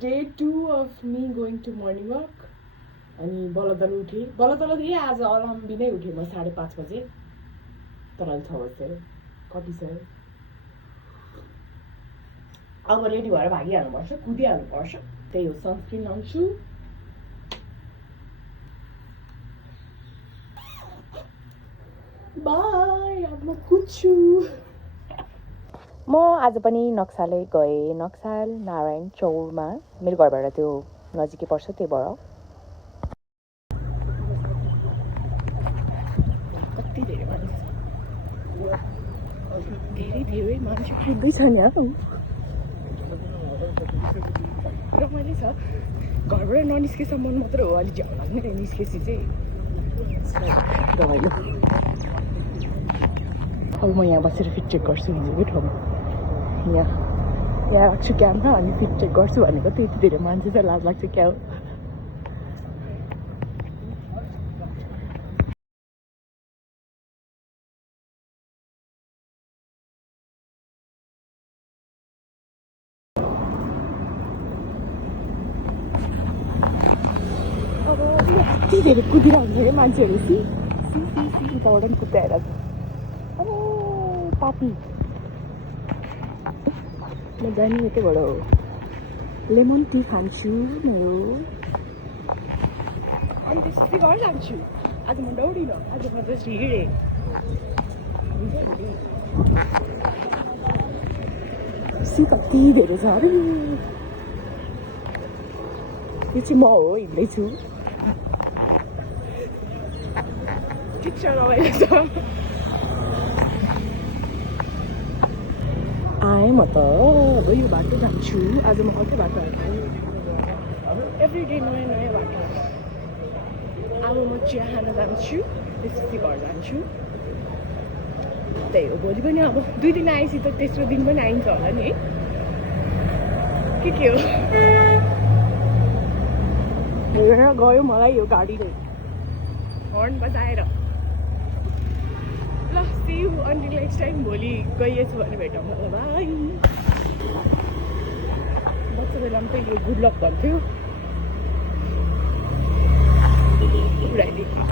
Day 2 of me going to morning walk. अनि बलदल उठेँ आज alarm बिनै उठेँ म 5:30 बजे तर अहिले 6 बज्यो कति छ अब रेडी भएर भागिहाल्नुपर्छ कुदिहाल्नुपर्छ त्यही हो सनस्क्रिन लाउँछु बाई अब म कुद्छु म आज पनि नक्सालै गएँ नक्साल नारायण चौरमा मेरो घरबाट त्यो नजिकै पर्छ त्यही भएर कति धेरै मान्छे कुद्दैछ नि रमाइलो छ घरबाट ननिस्केसम्म मात्र हो अलिक झ्याउ लाग्ने निस्केपछि चाहिँ रमाइलो अब म यहाँ बसेर फिट चेक गर्छु हिजोकै ठाउँमा यहाँ राख्छु क्यामरा अनि फिट चेक गर्छु भनेको त्यति धेरै मान्छे चाहिँ लाज लाग्छ क्या हो अब यति धेरै कुदिरहन्छ अरे मान्छेहरू उताबाट पनि कुदाएर अब पापी म जाने यतैबाट हो लेमन टी खान्छु मेरो अनि त्यसपछि घर जान्छु आज म दौडिनँ आज म जस्ट हिँडेँ कति धेरै छ अरे यो चाहिँ म हो हिँड्दैछु ठिक छ रमाइलो छ आएँ म त अब यो बाटो जान्छु आज म अर्कै बाटो एभ्री डे नयाँ नयाँ बाटो अब म चिया खान जान्छु त्यसपछि घर जान्छु त्यही हो भोलि पनि अब 2 दिन आएपछि त तेस्रो दिन पनि आइन्छ होला नि है के हो हेरेर गयो मलाई यो गाडीले हर्न बजाएर ल see you until next time भोलि गइएछु भने भेटौँ ल बाई बच्चा बेलामा त यो गुड लक भन्थ्यो उडाइदियो